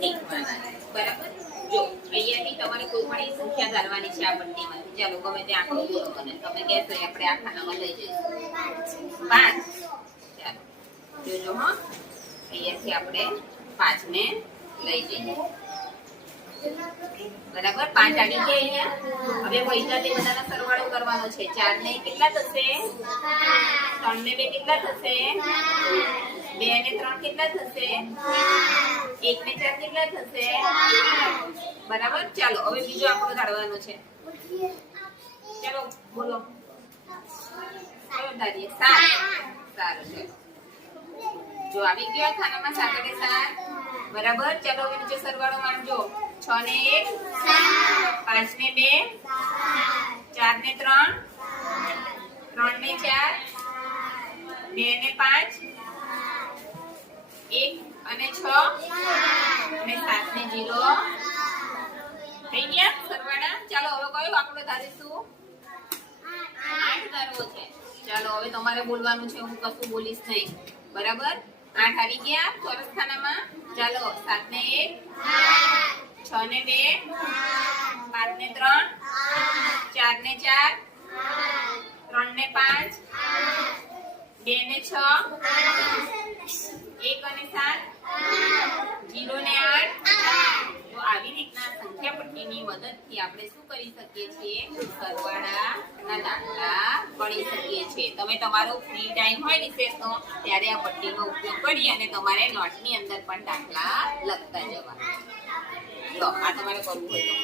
લીખવાના છે બરાબર। જો અહીંયાથી તમારે કોઈ પણ સંખ્યા ધારવાની છે આ પટ્ટીમાંથી। ચાલો ગમે તે આંકડો બોલો અને તમે કહેશો આપણે આ ખાનામાં લઈ જઈશું 5। ચાલો જોજો હા, અહીંયાથી આપણે 5 ને લઈ જઈએ બરાબર। 5 આવી ગયા અહીંયા। હવે વૈધા તે બધાનો સરવાળો કરવાનો છે। 4 ને કેટલા થશે? 3 ને 2 કેટલા થશે? 2 ને 3 કેટલા થશે? 1 ને 4 કેટલા થશે? બરાબર। ચાલો હવે બીજો આંકડો કાઢવાનો છે। ચાલો બોલો કયો ધારીએ? 7। સારું છે। જો આવી ગયો ખાનામાં 7 અને 7 બરાબર। ચાલો હવે નીચે સરવાળો માંડજો। 6 ને 1 5 ને 2 4 ને 3 3 ને 4 2 ને 5 1 અને 6 અને 7 ને 0 થઈ ગયા સરવાળા। ચાલો હવે કયો આંકડો ધારીશું? 8 ધારવો છે। ચાલો હવે તમારે બોલવાનું છે, હું કશું બોલીશ નહીં બરાબર। 8 આવી ગયા ચોરસ ખાનામાં। ચાલો 7 ને 1 6 ને 2 5 ને 3 4 ને 4 3 ને 5 2 ને 6 1 અને 7 0 ને 8। તો આવી રીતના સંખ્યા પટ્ટીની મદદથી આપણે શું કરી શકીએ છીએ? સરવાળાના દાખલા ગણી શકીએ છીએ। તમે તમારો ફ્રી ટાઈમ હોય રિસેસનો ત્યારે આ પટ્ટીનો ઉપયોગ કરી અને તમારે નોટની અંદર પણ દાખલા લખતા જવા। લો આ તમારે કરવું હોય તો